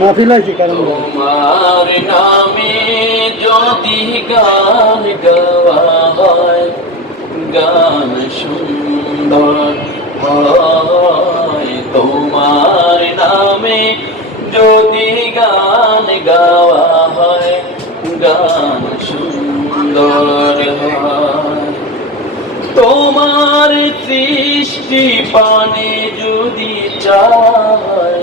মাহফিল হয়েছে কারণ তোমার নামে যদি গান গাওয়া হয়, গান সুন্দর হয়। তোমার নামে যদি গান গাওয়া হয়, গান সুন্দর হয়। তোমার সৃষ্টি পানে যদি চায়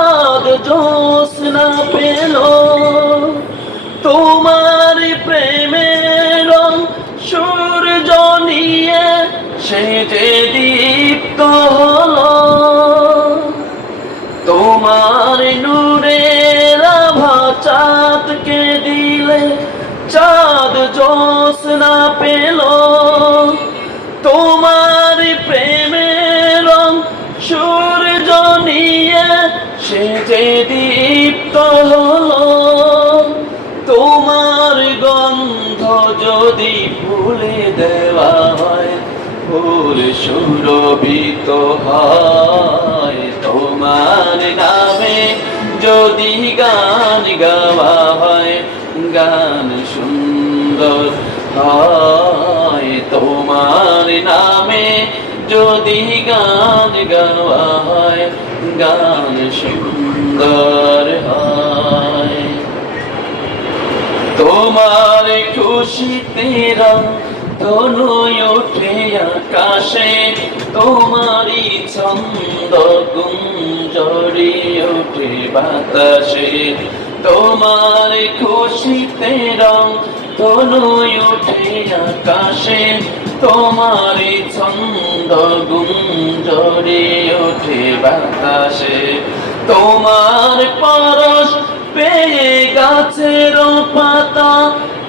চাঁদ জোৎস্না পেল তোমার প্রেমের সূর্য নিয়ে যে দীপ্ত হলো তোমার নূরের আভা চাঁদকে দিলে চাঁদ জোস না পেল তোমার প্রেমের সে যে দীপ্ত তোমার গন্ধ যদি ভুলে দেওয়া হয়, ফুল সুরভিত হয়। তোমার নামে যদি গান গাওয়া হয়, গান সুন্দর হয়। তোমার নামে যদি গান গাওয়া হয় গান সুন্দর হয়। তোমার খুশিতে রং ধনু ওঠে আকাশে, তোমারই ছন্দ গুঞ্জরি ওঠে বাতাসে। তোমার খুশিতে রং ধনু ওঠে আকাশে, তোমারই ছন্দ গুঞ্জরি ওঠে বাতাসে, তোমার পরশ পেয়ে গাছের পাতা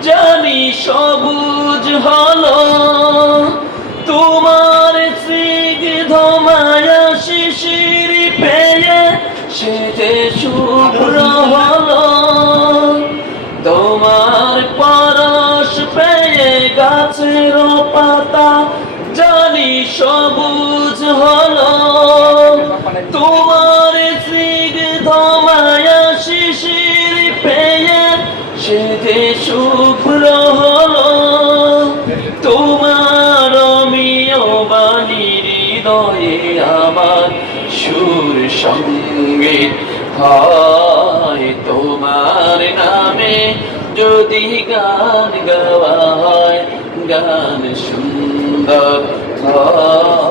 জানি সবুজ হলো। তোমার স্নিগ্ধ মায়া শিশির পেয়ে সে যে শুভ্র হলো। তোমার পরশ পেয়ে গাছের পাতা জানি সবুজ তোমার স্নিগ্ধ মায়া শিশির পেয়ে সে যে শুভ্র হলো। তোমার অমিয় বাণীর হৃদয়ে আমার সুর সংগীত হয়। তোমার নামে যদি গান গাওয়া হয়, গান সুন্দর হয়।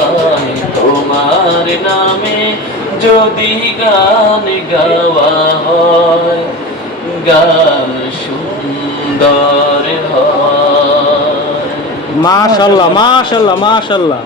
তোমার নামে যদি গান গাওয়া হয় গান সুন্দর হয়। মাশাল্লাহ মাশাল্লাহ মাশাল্লাহ।